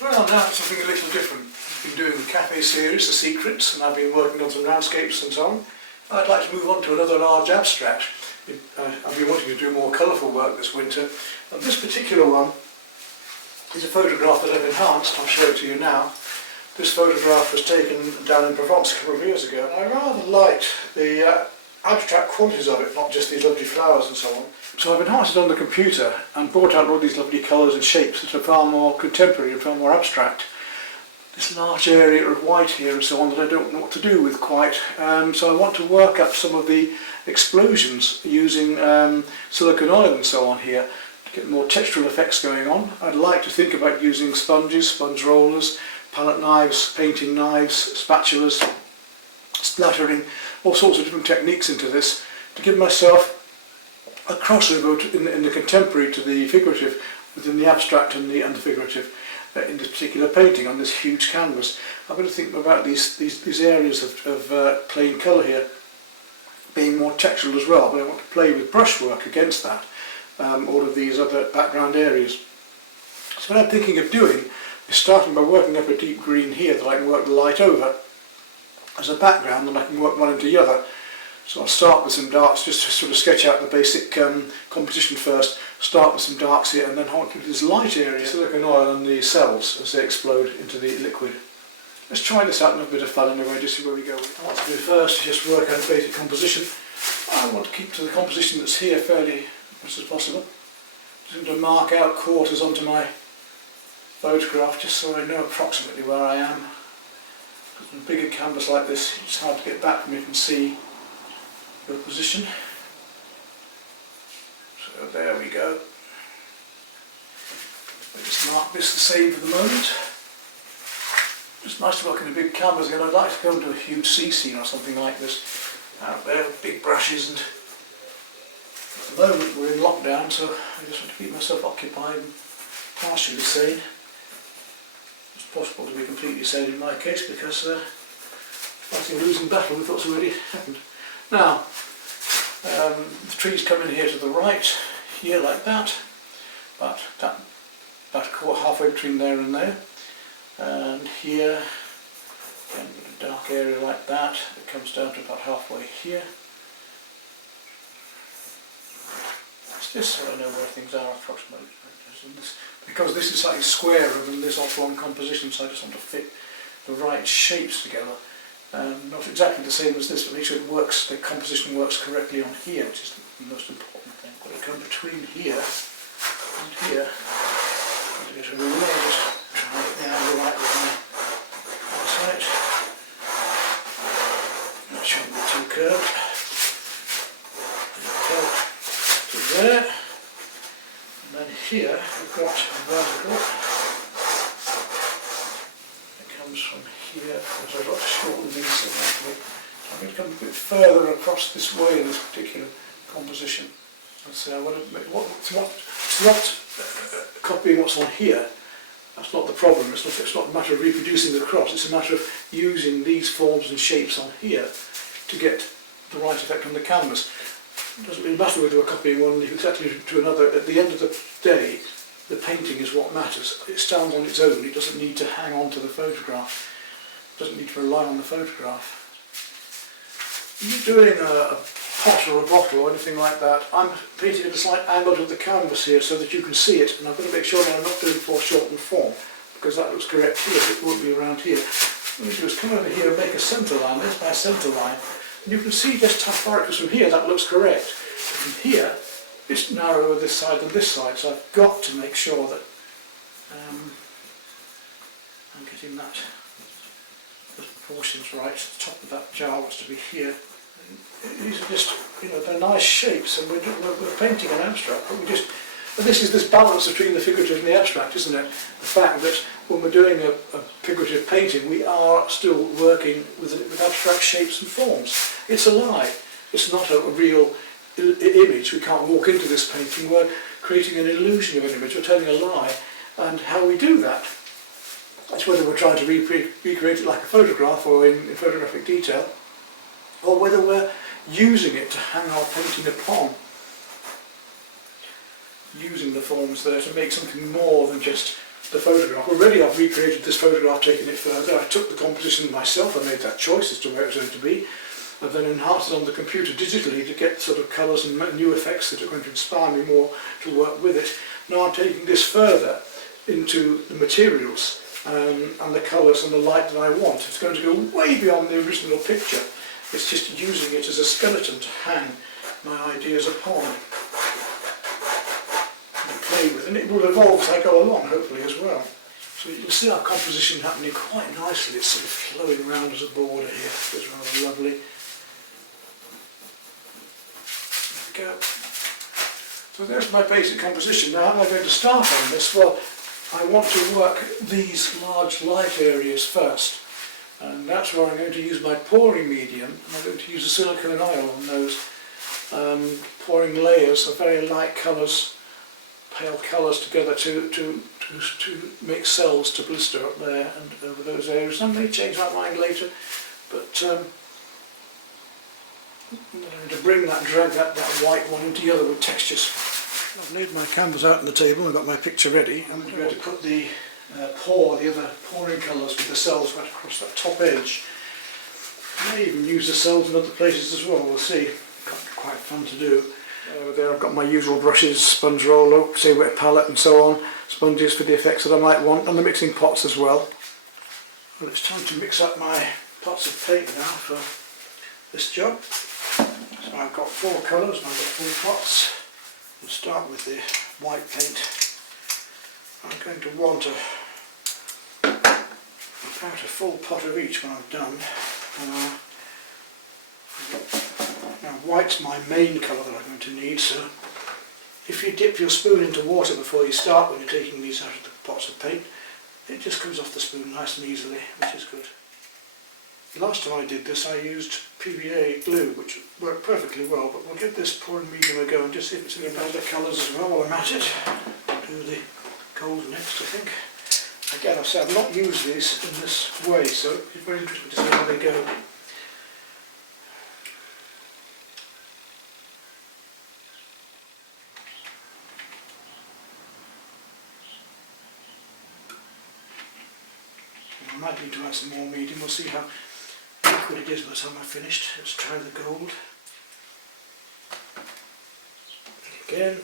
Well, now it's something a little different. I've been doing the cafe series, The Secrets, and I've been working on some landscapes and so on. I'd like to move on to another large abstract. I've been wanting to do more colourful work this winter, and this particular one is a photograph that I've enhanced. I'll show it to you now. This photograph was taken down in Provence a couple of years ago, and I rather liked the abstract qualities of it, not just these lovely flowers and so on. So I've enhanced it on the computer and brought out all these lovely colours and shapes that are far more contemporary and far more abstract. This large area of white here and so on that I don't know what to do with quite, so I want to work up some of the explosions using silicone oil and so on here to get more textural effects going on. I'd like to think about using sponges, sponge rollers, palette knives, painting knives, spatulas, splattering, all sorts of different techniques into this to give myself a crossover in the contemporary to the figurative, within the abstract and the figurative in this particular painting on this huge canvas. I'm going to think about these areas of plain colour here being more textural as well, but I want to play with brushwork against that, all of these other background areas. So what I'm thinking of doing is starting by working up a deep green here that I can work the light over as a background, and I can work one into the other. So I'll start with some darks just to sort of sketch out the basic composition first, start with some darks here, and then hold to this light area, silicone oil on the cells as they explode into the liquid. Let's try this out and have a bit of fun anyway, just see where we go. What I want to do first is just work out basic composition. I want to keep to the composition that's here fairly much as possible. Just going to mark out quarters onto my photograph just so I know approximately where I am. On a bigger canvas like this, it's hard to get back from it and see your position. So there we go. I'll just mark this the same for the moment. It's nice to work in a big canvas again. I'd like to go into a huge sea scene or something like this out there with big brushes, and at the moment we're in lockdown, so I just want to keep myself occupied and partially sane. It's possible to be completely sane in my case because fighting a losing battle with what's already happened. Now, the trees come in here to the right, here like that, but that halfway between there and there, and here, again, a dark area like that, it comes down to about halfway here. It's just so I know where things are approximately. Because this is slightly squarer than this oblong composition, so I just want to fit the right shapes together. Not exactly the same as this, but make sure it works, the composition works correctly on here, which is the most important thing. But it come between here and here. I'm going to get a ruler, I'll just try it now the right with my eyesight. That shouldn't be too curved. There we go. To there. And then here we've got a vertical. It comes from here, because I've got to shorten these slightly. I'm going to come a bit further across this way in this particular composition. So I want to make it's not copying what's on here. That's not the problem. It's not a matter of reproducing the cross. It's a matter of using these forms and shapes on here to get the right effect on the canvas. It doesn't really matter whether we're copying one exactly to another. At the end of the day, the painting is what matters. It stands on its own. It doesn't need to hang on to the photograph. It doesn't need to rely on the photograph. When you're doing a pot or a bottle or anything like that, I'm painting at a slight angle to the canvas here so that you can see it, and I've got to make sure that I'm not doing foreshortened form, because that looks correct here, but it won't be around here. What I'm going to do is come over here and make a centre line. There's my centre line. And you can see just how far it goes from here. That looks correct. From here, it's narrower this side than this side, so I've got to make sure that I'm getting that the proportions right. The top of that jar wants to be here. These are just, they're nice shapes, and we're painting an abstract, but this is this balance between the figurative and the abstract, isn't it? The fact that when we're doing a figurative painting, we are still working with abstract shapes and forms. It's a lie. It's not a real image. We can't walk into this painting. We're creating an illusion of an image. We're telling a lie. And how we do that, that's whether we're trying to recreate it like a photograph or in photographic detail, or whether we're using it to hang our painting upon. Using the forms there to make something more than just the photograph. Already I've recreated this photograph, taking it further. I took the composition myself, I made that choice as to where it was going to be. I've then enhanced it on the computer digitally to get sort of colours and new effects that are going to inspire me more to work with it. Now I'm taking this further into the materials and the colours and the light that I want. It's going to go way beyond the original picture. It's just using it as a skeleton to hang my ideas upon and play with, and it will evolve as I go along, hopefully, as well. So you can see our composition happening quite nicely. It's sort of flowing around as a border here. It's rather lovely. There we go. So there's my basic composition. Now how am I going to start on this? Well, I want to work these large light areas first. And that's where I'm going to use my pouring medium. And I'm going to use a silicone oil on those pouring layers of very light colours, pale colours together to make cells to blister up there and over those areas. I may change my mind later, but I'm going to bring that, drag that white one in together with textures. I've laid my canvas out on the table, I've got my picture ready. I'm going to put the the other pouring colours with the cells right across that top edge. I may even use the cells in other places as well, we'll see. Quite fun to do. There I've got my usual brushes, sponge roller, say wet palette and so on, sponges for the effects that I might want, and the mixing pots as well. Well, it's time to mix up my pots of paint now for this job. So I've got 4 colours and I've got 4 pots. We'll start with the white paint. I'm going to want about a full pot of each when I've done. Now white's my main colour that I'm going to need, so if you dip your spoon into water before you start when you're taking these out of the pots of paint, it just comes off the spoon nice and easily, which is good. Last time I did this I used PVA glue, which worked perfectly well, but we'll give this pouring medium a go and just see if it's any other colours as well while I'm at it. I'll do the gold next, I think. Again, I've not used these in this way, so it's very interesting to see how they go. I might need to add some more medium. We'll see how liquid it is by the time I've finished. Let's try the gold. Again,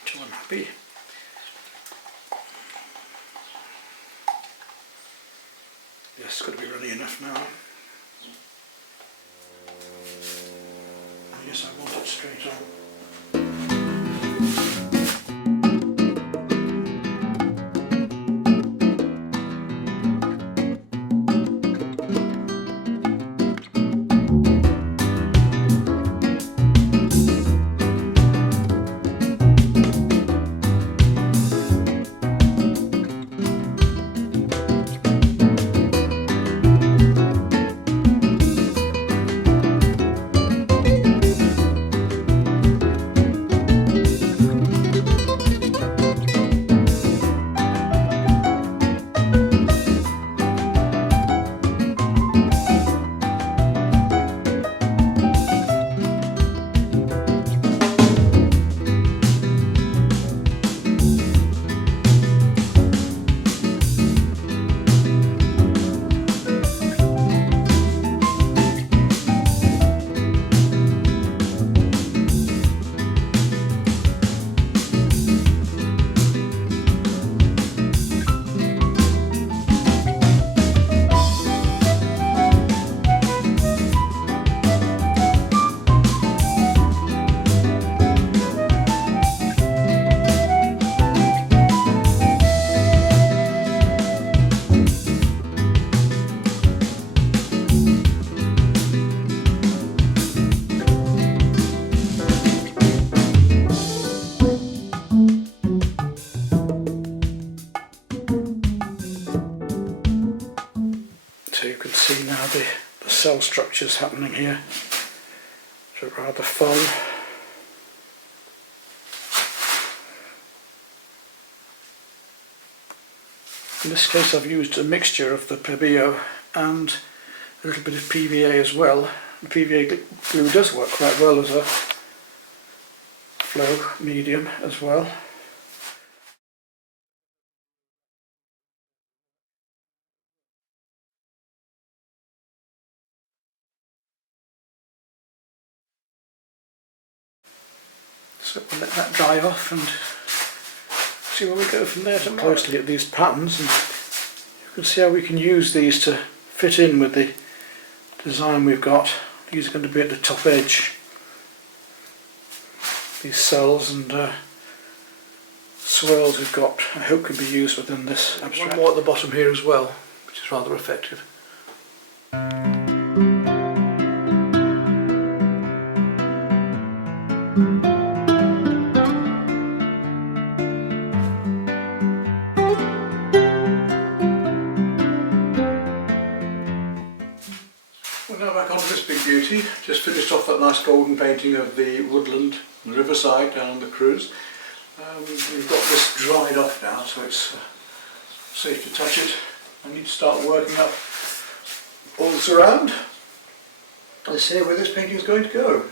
until I'm happy. Yes, it's got to be runny enough now. Yes, I want it straight on. So you can see now the cell structures happening here, so rather fun. In this case I've used a mixture of the Pebeo and a little bit of PVA as well. The PVA glue does work quite well as a flow medium as well. So we'll let that dry off and see where we go from there tomorrow. Closely at these patterns, and you can see how we can use these to fit in with the design we've got. These are going to be at the top edge, these cells and swirls we've got, I hope can be used within this abstract. One more at the bottom here as well, which is rather effective. Well, now back onto this big beauty. Just finished off that nice golden painting of the woodland, the riverside down on the cruise. We've got this dried off now, so it's safe to touch it. I need to start working up all the surround. Let's see where this painting is going to go.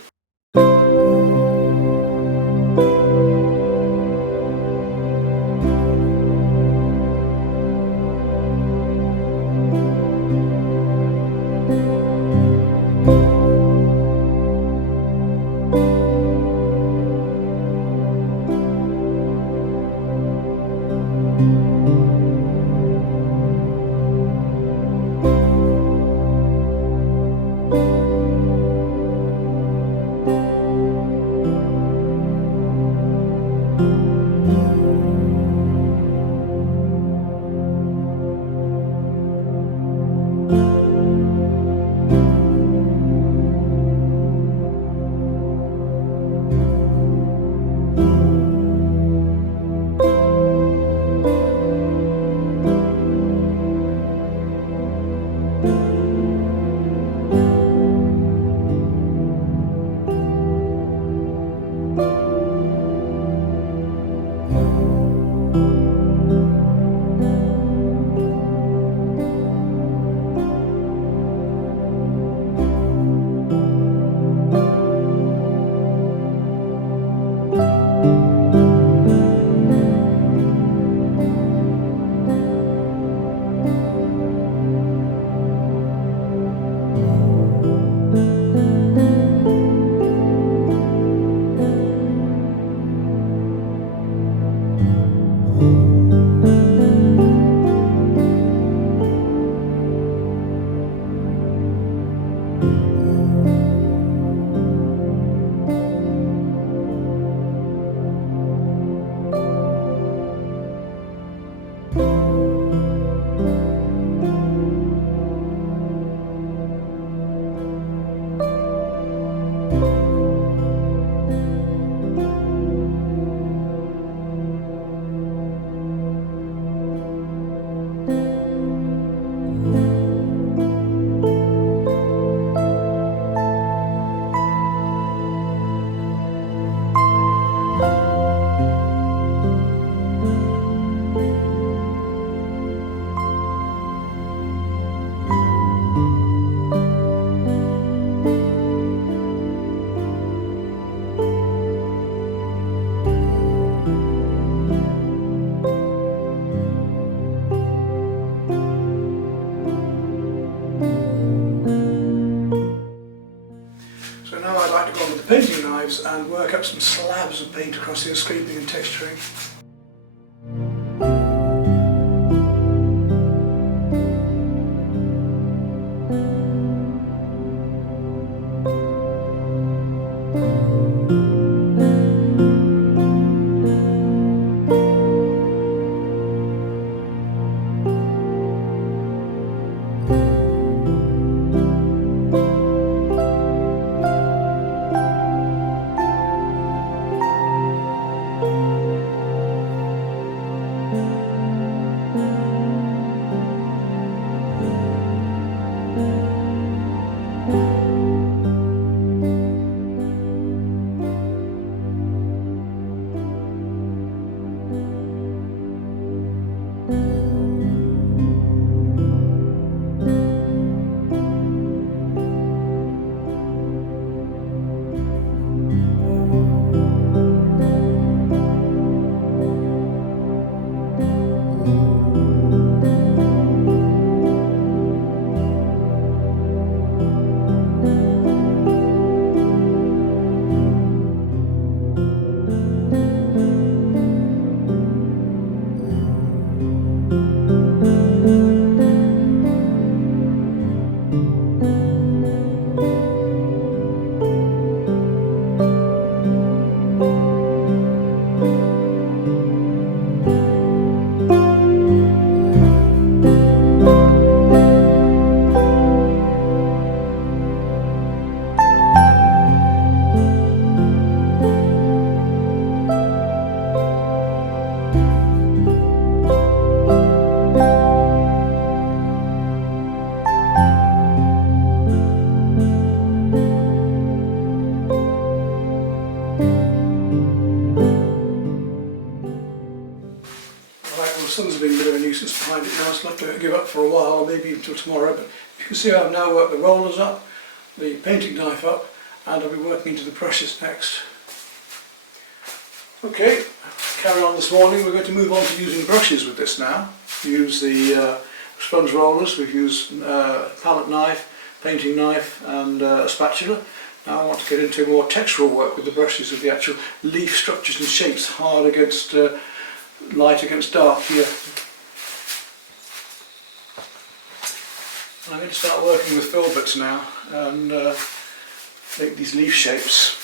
Painting knives and work up some slabs of paint across the scraping and texturing. The sun's been a bit of a nuisance behind it now, so I'll have to give up for a while, or maybe until tomorrow. But you can see I've now worked the rollers up, the painting knife up, and I'll be working into the brushes next. Okay, carry on this morning. We're going to move on to using brushes with this now. Use the sponge rollers, we've used palette knife, painting knife and a spatula. Now I want to get into more textural work with the brushes, with the actual leaf structures and shapes, hard against light against dark here. I'm going to start working with filberts now and make these leaf shapes.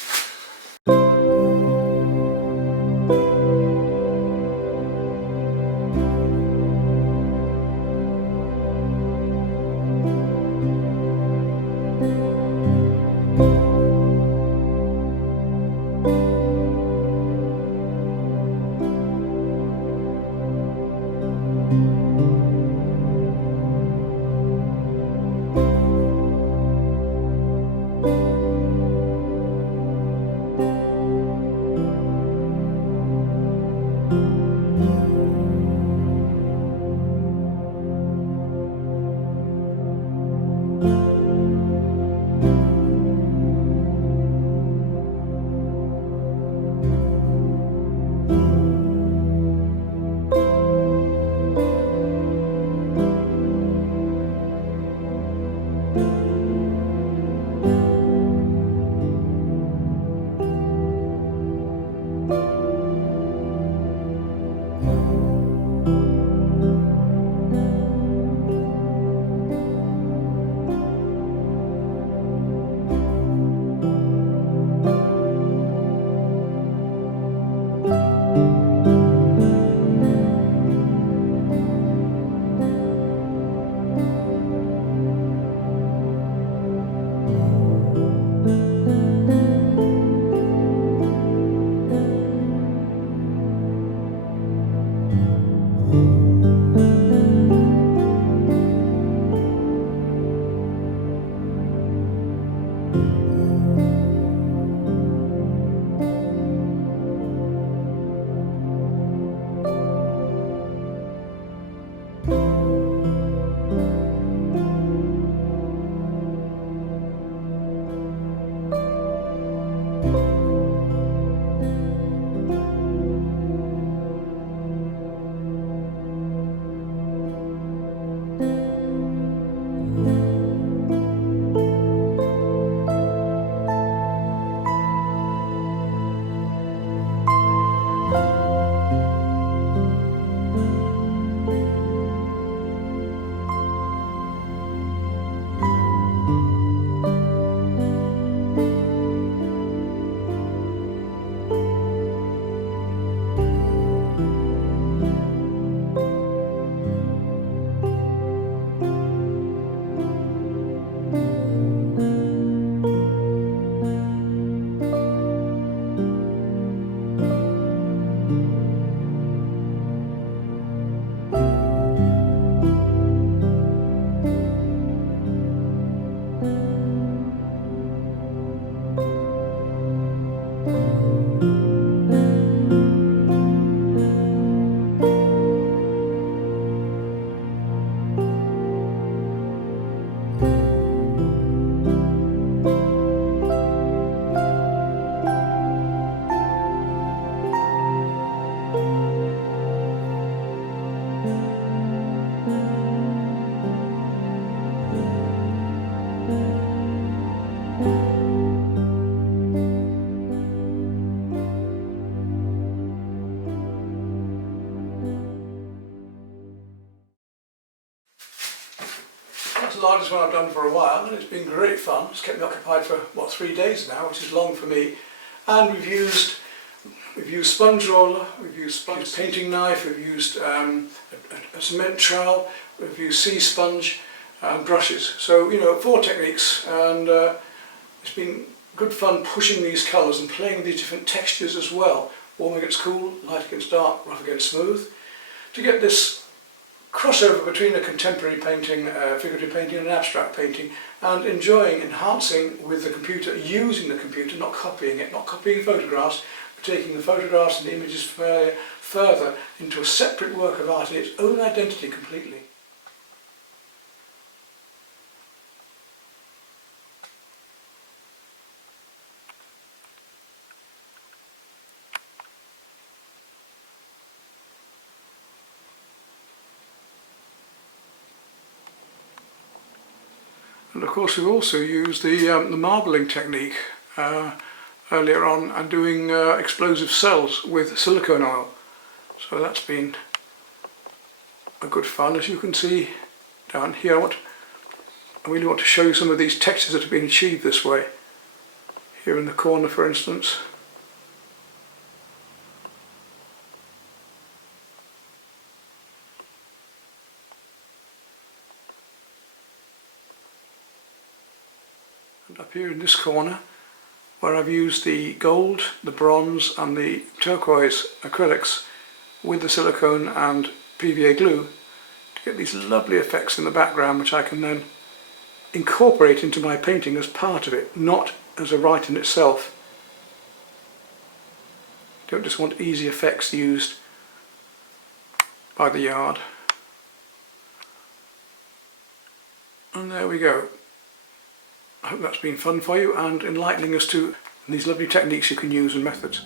the largest one I've done for a while, and it's been great fun. It's kept me occupied for, what, 3 days now, which is long for me. And we've used sponge roller, we've used painting knife, we've used a cement trowel, we've used sea sponge and brushes. So, you know, 4 techniques, and it's been good fun pushing these colours and playing with these different textures as well. Warm against cool, light against dark, rough against smooth. To get this crossover between a contemporary painting, figurative painting and abstract painting, and enjoying, enhancing with the computer, using the computer, not copying it, not copying photographs, but taking the photographs and the images further into a separate work of art in its own identity completely. And of course we've also used the marbling technique earlier on, and doing explosive cells with silicone oil. So that's been a good fun. As you can see down here, I really want to show you some of these textures that have been achieved this way. Here in the corner, for instance. And up here in this corner, where I've used the gold, the bronze and the turquoise acrylics with the silicone and PVA glue to get these lovely effects in the background, which I can then incorporate into my painting as part of it, not as a right in itself. Don't just want easy effects used by the yard. And there we go. I hope that's been fun for you and enlightening us to these lovely techniques you can use and methods.